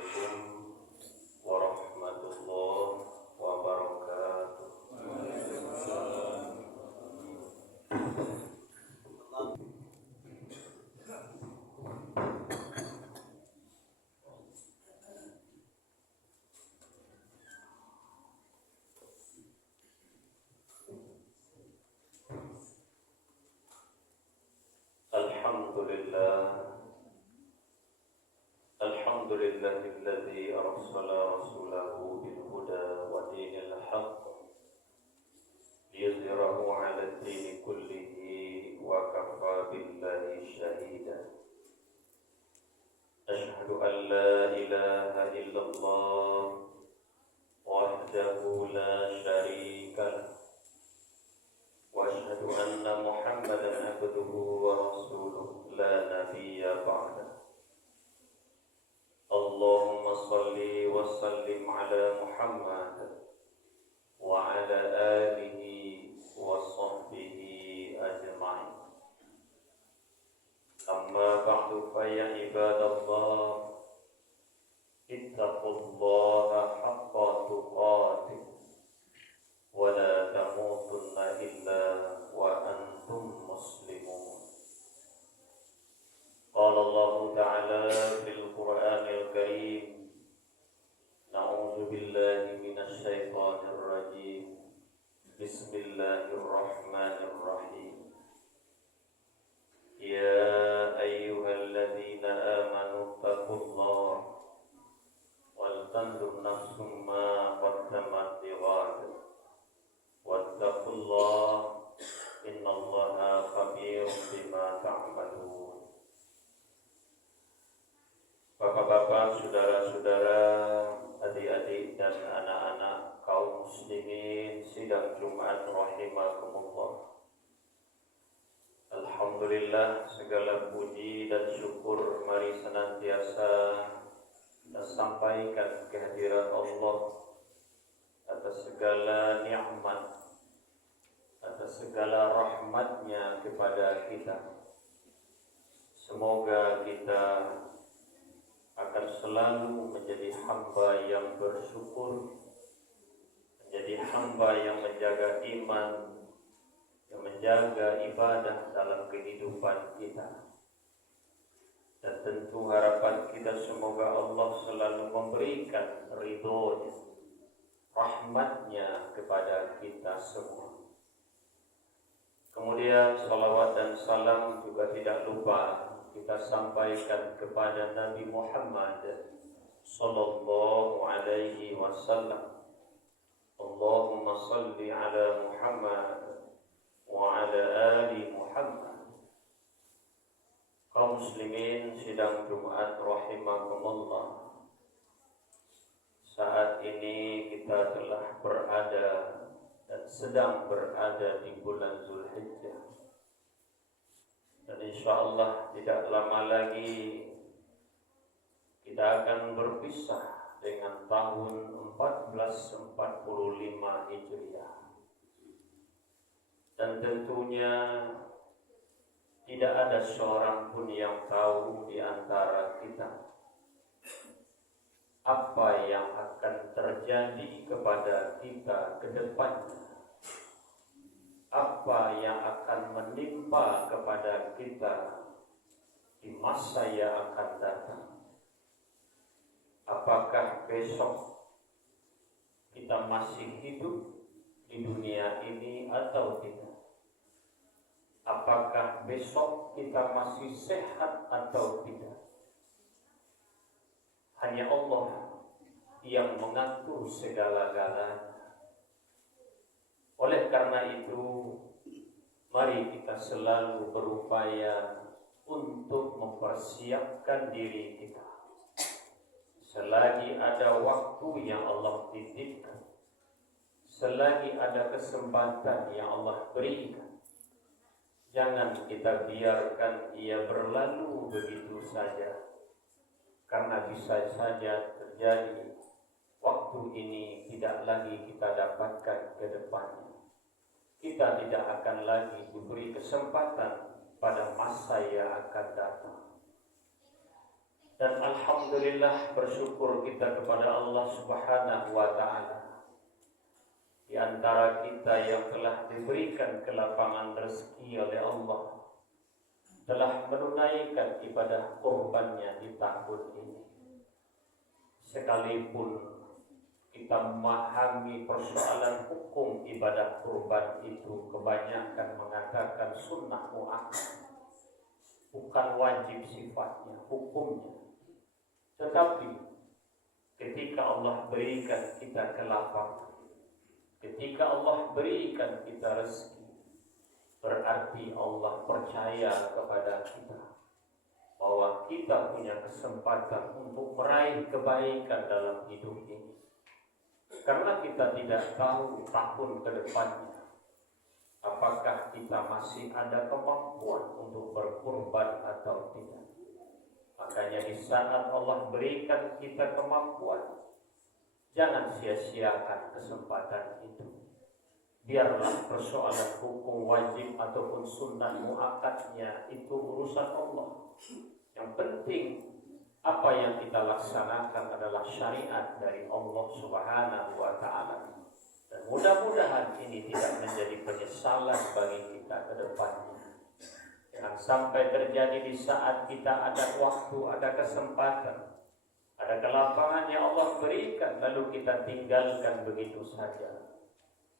Assalamualaikum warahmatullahi wabarakatuh. Alhamdulillahilladzi arsala rasulahu bil huda wa dinil haqq liyuzhirahu 'ala ad-dini kullihi wa kafa billahi shahida. Ashhadu an la ilaha illallah wahdahu la syarika lah wa ashhadu anna Muhammadan abduhu wa rasuluh la nabiyya ba'dah. Allahumma salli wa sallim ala Muhammad wa ala alihi wa sahbihi ajma'in. Amma ba'du fa ya ibadallah, ittaqullaha haqqa tuqatih wa la tamutunna illa wa antum muslimun. Qala Allah Ta'ala fil Qur'anil Karim, na'udzu billahi minasy syaithanir rajim. Bismillahirrahmanirrahim. Ya ayyuhalladzina amanu taqullaha wal tanzur nafsum ma qaddamat lighad wattaqullaha innallaha khabirun bima ta'malun. Bapak-bapak, saudara-saudara, adik-adik dan anak-anak kaum muslimin sidang Jumat rahimakumullah. Alhamdulillah, segala puji dan syukur mari senantiasa kita sampaikan kehadirat Allah atas segala nikmat, atas segala rahmatnya kepada kita. Semoga kita akan selalu menjadi hamba yang bersyukur, menjadi hamba yang menjaga iman, yang menjaga ibadah dalam kehidupan kita. Dan tentu harapan kita semoga Allah selalu memberikan ridhonya, rahmatnya kepada kita semua. Kemudian salawat dan salam juga tidak lupa kita sampaikan kepada Nabi Muhammad sallallahu alaihi wasallam. Allahumma salli ala Muhammad wa ala ali Muhammad. Kaum muslimin sidang Jumat rahimakumullah. Saat ini kita telah berada dan sedang berada di bulan Zulhijjah. Dan insyaallah tidak lama lagi kita akan berpisah dengan tahun 1445 Hijriah. Dan tentunya tidak ada seorang pun yang tahu di antara kita apa yang akan terjadi kepada kita ke depannya. Apa yang akan menimpa kepada kita di masa yang akan datang. Apakah besok kita masih hidup di dunia ini atau tidak? Apakah besok kita masih sehat atau tidak? Hanya Allah yang mengatur segala-galanya. Oleh karena itu, mari kita selalu berupaya untuk mempersiapkan diri kita. Selagi ada waktu yang Allah titipkan, selagi ada kesempatan yang Allah berikan, jangan kita biarkan ia berlalu begitu saja. Karena bisa saja terjadi waktu ini tidak lagi kita dapatkan ke depannya. Kita tidak akan lagi diberi kesempatan pada masa yang akan datang. Dan alhamdulillah bersyukur kita kepada Allah Subhanahu wa taala. Di antara kita yang telah diberikan kelapangan rezeki oleh Allah, telah menunaikan ibadah kurbannya di tahun ini. Sekalipun kita memahami persoalan hukum ibadah kurban itu, kebanyakan mengatakan sunnah muakkad, bukan wajib sifatnya, hukumnya. Tetapi ketika Allah berikan kita kelapangan, ketika Allah berikan kita rezeki, berarti Allah percaya kepada kita bahwa kita punya kesempatan untuk meraih kebaikan dalam hidup ini. Karena kita tidak tahu tahun ke depannya apakah kita masih ada kemampuan untuk berkurban atau tidak. Makanya di saat Allah berikan kita kemampuan, jangan sia-siakan kesempatan itu. Biarlah persoalan hukum wajib ataupun sunnah muakkadnya itu urusan Allah. Yang penting apa yang kita laksanakan adalah syariat dari Allah Subhanahu wa taala. Dan mudah-mudahan ini tidak menjadi penyesalan bagi kita ke depannya. Jangan sampai terjadi di saat kita ada waktu, ada kesempatan, ada kelapangan yang Allah berikan, lalu kita tinggalkan begitu saja.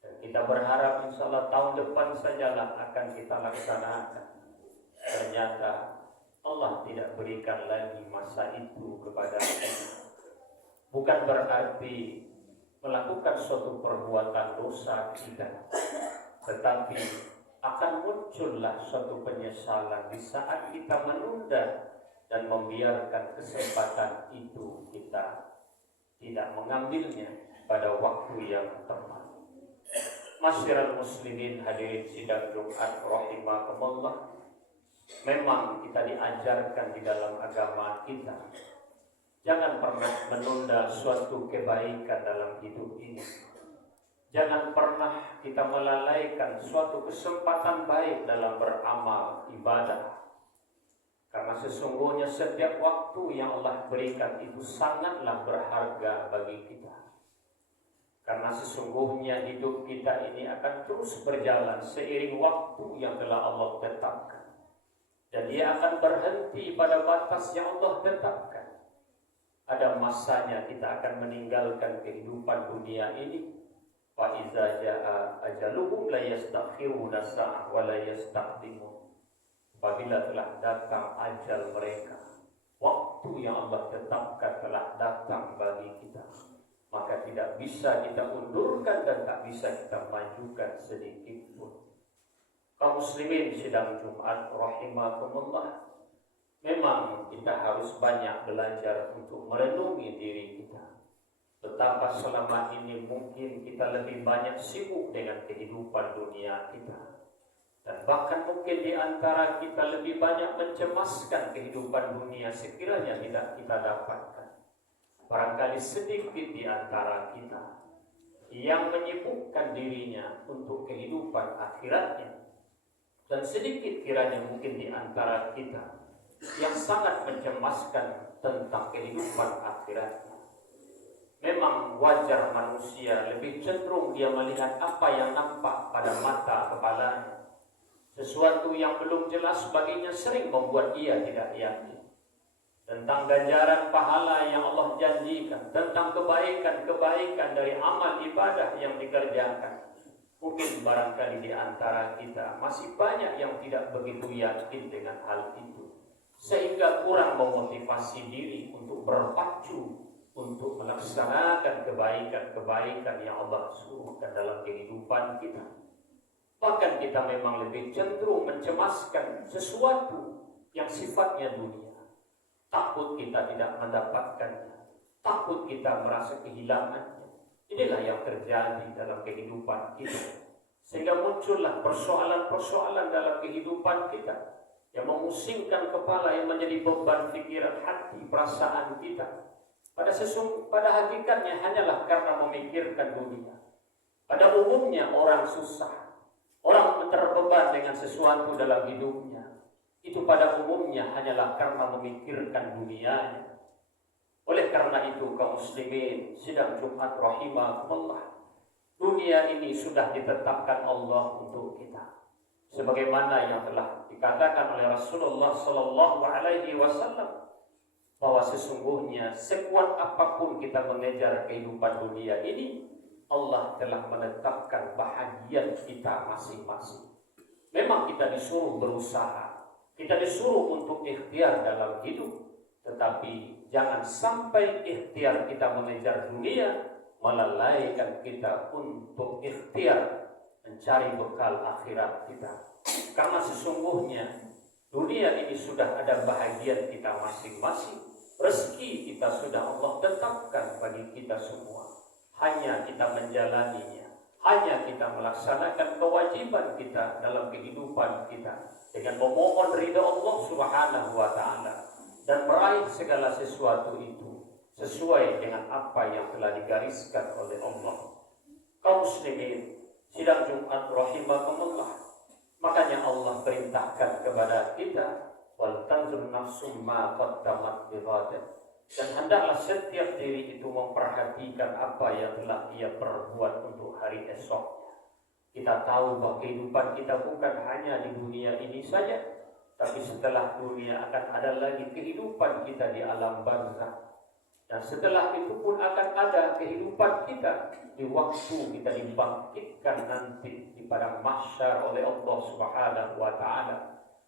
Dan kita berharap insya Allah tahun depan sajalah akan kita laksanakan. Ternyata Allah tidak berikan lagi masa itu kepada kita. Bukan berarti melakukan suatu perbuatan dosa tidak, tetapi akan muncullah suatu penyesalan di saat kita menunda dan membiarkan kesempatan itu kita tidak mengambilnya pada waktu yang tepat. Masyiral muslimin hadirin sidang Jumat rahimakumullah, memang kita diajarkan di dalam agama kita, jangan pernah menunda suatu kebaikan dalam hidup ini. Jangan pernah kita melalaikan suatu kesempatan baik dalam beramal ibadah. Karena sesungguhnya setiap waktu yang Allah berikan itu sangatlah berharga bagi kita. Karena sesungguhnya hidup kita ini akan terus berjalan seiring waktu yang telah Allah tetapkan. Dan dia akan berhenti pada batas yang Allah tetapkan. Ada masanya kita akan meninggalkan kehidupan dunia ini. Fa iza jaa ajaluhum la yastakhiruna sa'ah wa la yastaqdimun. Apabila telah datang ajal mereka, waktu yang Allah tetapkan telah datang bagi kita, maka tidak bisa kita undurkan dan tak bisa kita majukan sedikit pun. Kaum muslimin sidang Jumat rahimakumullah, memang kita harus banyak belajar untuk merenungi diri kita. Betapa selama ini mungkin kita lebih banyak sibuk dengan kehidupan dunia kita. Dan bahkan mungkin di antara kita lebih banyak mencemaskan kehidupan dunia sekiranya tidak kita dapatkan. Barangkali sedikit di antara kita yang menyibukkan dirinya untuk kehidupan akhiratnya. Dan sedikit kiranya mungkin di antara kita yang sangat mencemaskan tentang kehidupan akhiratnya. Memang wajar manusia lebih cenderung dia melihat apa yang nampak pada mata kepalanya. Sesuatu yang belum jelas baginya sering membuat dia tidak yakin tentang ganjaran pahala yang Allah janjikan, tentang kebaikan-kebaikan dari amal ibadah yang dikerjakan. Mungkin barangkali di antara kita masih banyak yang tidak begitu yakin dengan hal itu, sehingga kurang memotivasi diri untuk berpacu untuk melaksanakan kebaikan-kebaikan yang Allah suruhkan dalam kehidupan kita. Bahkan kita memang lebih cenderung mencemaskan sesuatu yang sifatnya dunia. Takut kita tidak mendapatkannya, takut kita merasa kehilangannya. Inilah yang terjadi dalam kehidupan kita. Sehingga muncullah persoalan-persoalan dalam kehidupan kita yang memusingkan kepala, yang menjadi beban pikiran, hati, perasaan kita. Pada hakikatnya hanyalah karena memikirkan dunia. Pada umumnya orang susah, orang terbeban dengan sesuatu dalam hidupnya, itu pada umumnya hanyalah karena memikirkan dunianya. Oleh karena itu kaum muslimin sidang Jumat rahimakumullah, dunia ini sudah ditetapkan Allah untuk kita. Sebagaimana yang telah dikatakan oleh Rasulullah sallallahu alaihi wasallam bahwa sesungguhnya sekuat apapun kita mengejar kehidupan dunia ini, Allah telah menetapkan bahagian kita masing-masing. Memang kita disuruh berusaha, kita disuruh untuk ikhtiar dalam hidup, tetapi jangan sampai ikhtiar kita mengejar dunia melalaikan kita untuk ikhtiar mencari bekal akhirat kita. Karena sesungguhnya dunia ini sudah ada bahagian kita masing-masing. Rezeki kita sudah Allah tetapkan bagi kita semua. Hanya kita menjalaninya, hanya kita melaksanakan kewajiban kita dalam kehidupan kita dengan memohon ridha Allah Subhanahu wa taala dan meraih segala sesuatu itu sesuai dengan apa yang telah digariskan oleh Allah. Kaum muslimin sidang Jumat rahimakumullah, makanya Allah perintahkan kepada kita wal tanzur nafsum ma qaddamat lighadan, dan hendaklah setiap diri itu memperhatikan apa yang telah ia perbuat untuk hari esok. Kita tahu bahwa kehidupan kita bukan hanya di dunia ini saja, tapi setelah dunia akan ada lagi kehidupan kita di alam barzakh. Dan setelah itu pun akan ada kehidupan kita di waktu kita dibangkitkan nanti di padang mahsyar oleh Allah Subhanahu wa taala.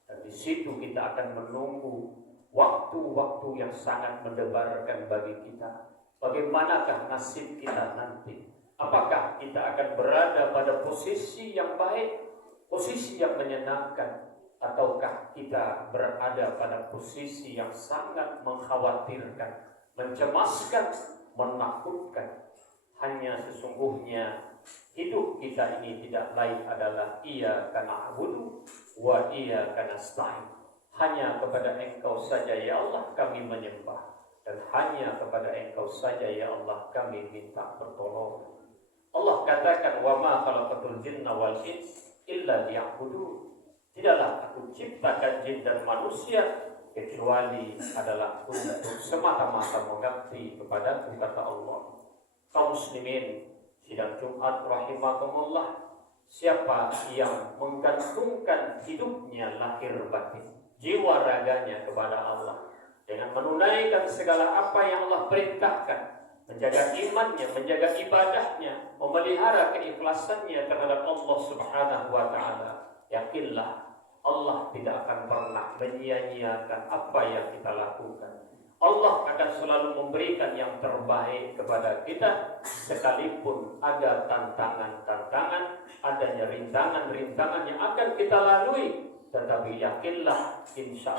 Dan di situ kita akan menunggu waktu-waktu yang sangat mendebarkan bagi kita. Bagaimanakah nasib kita nanti? Apakah kita akan berada pada posisi yang baik, posisi yang menyenangkan, ataukah kita berada pada posisi yang sangat mengkhawatirkan, mencemaskan, menakutkan? Hanya sesungguhnya hidup kita ini tidak lain adalah iyyaka na'budu wa iyyaka nasta'in. Hanya kepada Engkau saja ya Allah kami menyembah, dan hanya kepada Engkau saja ya Allah kami minta pertolongan. Allah katakan wa ma khalaqatul jinna wal ins illa liya'budun. Tidaklah aku ciptakan jin dan manusia kecuali adalah untuk semata-mata mengabdi kepadaku, kata Allah. Kaum muslimin sidang Jumat rahimakumullah, siapa yang menggantungkan hidupnya lahir batin, jiwa raganya kepada Allah dengan menunaikan segala apa yang Allah perintahkan, menjaga imannya, menjaga ibadahnya, memelihara keikhlasannya terhadap Allah Subhanahu wa taala, yakinlah Allah tidak akan pernah menyia-nyiakan apa yang kita lakukan. Allah akan selalu memberikan yang terbaik kepada kita, sekalipun ada tantangan-tantangan, adanya rintangan-rintangan yang akan kita lalui. Tetapi yakinlah, insya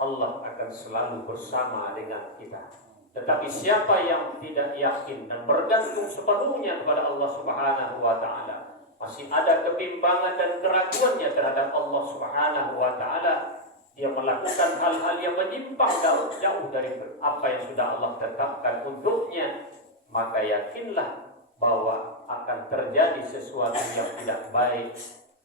Allah akan selalu bersama dengan kita. Tetapi siapa yang tidak yakin dan bergantung sepenuhnya kepada Allah Subhanahu wa taala, masih ada kebimbangan dan keraguannya terhadap Allah Subhanahu wa taala, dia melakukan hal-hal yang menyimpang jauh dari apa yang sudah Allah tetapkan untuknya, maka yakinlah bahwa akan terjadi sesuatu yang tidak baik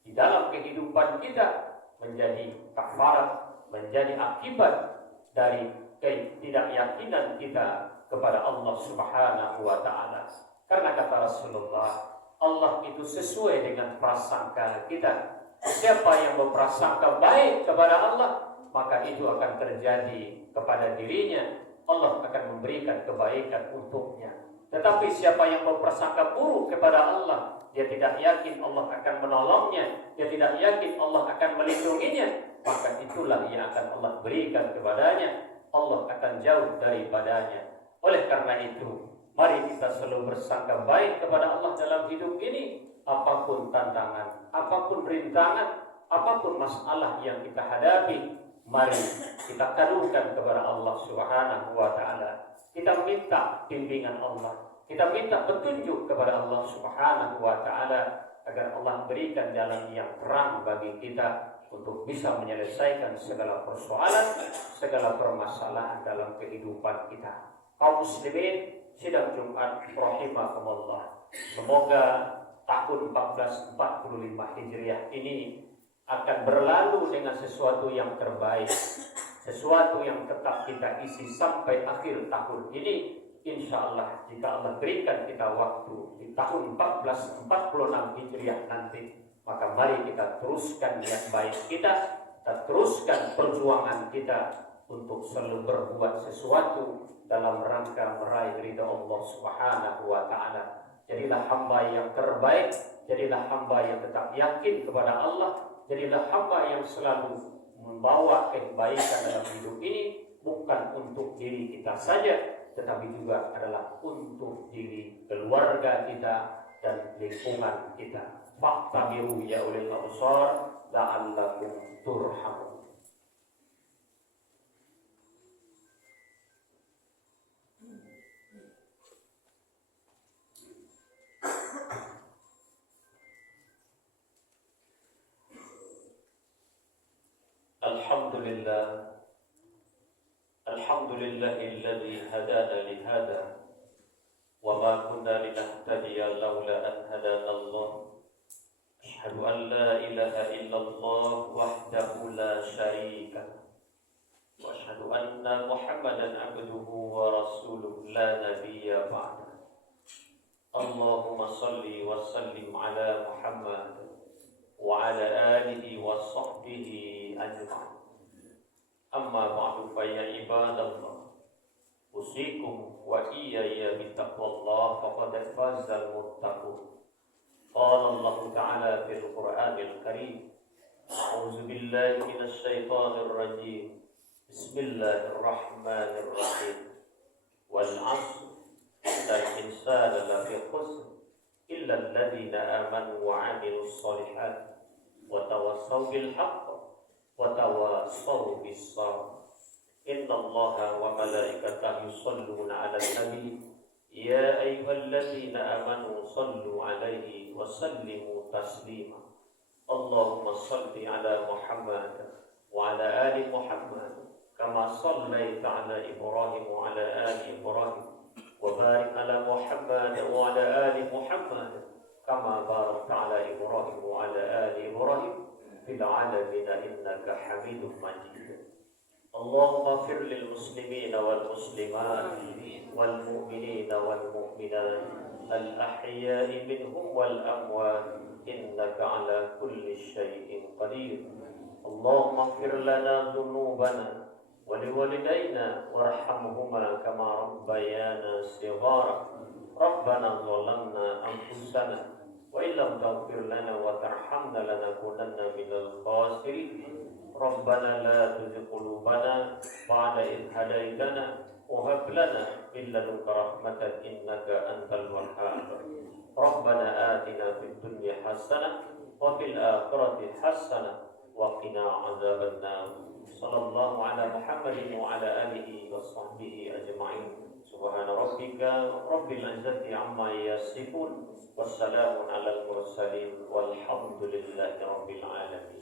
di dalam kehidupan kita, menjadi kafarat, menjadi akibat dari ketidakyakinan kita kepada Allah Subhanahu wa taala. Karena kata Rasulullah, Allah itu sesuai dengan prasangka kita. Siapa yang berprasangka baik kepada Allah, maka itu akan terjadi kepada dirinya. Allah akan memberikan kebaikan untuknya. Tetapi siapa yang berprasangka buruk kepada Allah, dia tidak yakin Allah akan menolongnya, dia tidak yakin Allah akan melindunginya, maka itulah yang akan Allah berikan kepadanya. Allah akan jauh daripadanya. Oleh karena itu, mari kita selalu bersangka baik kepada Allah dalam hidup ini. Apapun tantangan, apapun rintangan, apapun masalah yang kita hadapi, mari kita kadungkan kepada Allah Subhanahu wa taala. Kita minta bimbingan Allah, kita minta petunjuk kepada Allah Subhanahu wa taala agar Allah berikan jalan yang terang bagi kita untuk bisa menyelesaikan segala persoalan, segala permasalahan dalam kehidupan kita. Kaum muslimin sidang Jumat rahimakumullah, semoga tahun 1445 Hijriah ini akan berlalu dengan sesuatu yang terbaik. sesuatu yang tetap kita isi sampai akhir tahun ini. Insya Allah jika Allah berikan kita waktu di tahun 1446 Hijriah nanti, maka mari kita teruskan niat baik kita teruskan perjuangan kita untuk selalu berbuat sesuatu dalam rangka meraih ridha Allah Subhanahu wa Ta'ala. Jadilah hamba yang terbaik, jadilah hamba yang tetap yakin kepada Allah, jadilah hamba yang selalu membawa kebaikan dalam hidup ini, bukan untuk diri kita saja, tetapi juga adalah untuk diri keluarga kita dan lingkungan kita. Fa'tabiru ya ulil absar la'allakum turhamun. Alhamdulillah, alhamdulillahilladzi hadana lihada wa ma kunna linahtadiya laula an hadana Allah. Asyhadu an la ilaha illallah wahdahu la syarika lahu wa asyhadu anna Muhammadan abduhu wa rasuluhu la nabiyya ba'da. Allahumma salli wa sallim ala Muhammad wa ala alihi wa sahbihi ajma'in. Amma ba'du fa ya ibadallah, usikum wa iyaya bittaqwallah faqad fazal muttaqun. Qala Allah Ta'ala fil Qur'anil Karim, a'udzu billahi minasy syaithanir rajim. Bismillahirrahmanirrahim. Wal 'asr innal insana lafi khusr illa alladhina amanu wa 'amilus shalihat wa tawassaw bil haqq wa tawassaw bis sabr. Innallaha wa malaikatahu yusholluna 'alan nabi ya ayyuhalladzina amanu shallu 'alaihi wa sallimu taslima. Allahumma shalli 'ala Muhammad wa 'ala ali Muhammad kama shallaita 'ala Ibrahim wa 'ala ali Ibrahim wa barik 'ala Muhammad wa 'ala ali Muhammad kama barakta 'ala Ibrahim wa 'ala ali Ibrahim fil 'alamin innaka Hamidum Majid. Allahumma fir lil muslimina wal muslimat wal mu'minina wal mu'minat al ahya'i minhum wal amwat innaka ala kulli syai'in qadir. Allahumma fir lana dhunubana wa liwalidayna warhamhuma kama rabbayana shighara. Rabbana zalamna anfusana wa illam taghfir lana wa tarhamna lanakunanna minal khasirin. Rabbana la tuzigh qulubana ba'da idh hadaytana wa hab lana min ladunka rahmatan innaka antal wahhab. Rabbana atina fid dunya hasanah wa fil akhirati hasanah wa qina adzabannar. Sallallahu ala Muhammadin wa ala alihi wa sahbihi ajma'in. Subhana rabbika rabbil izzati amma yasifun wassalamun alal mursalin walhamdulillahi rabbil alamin.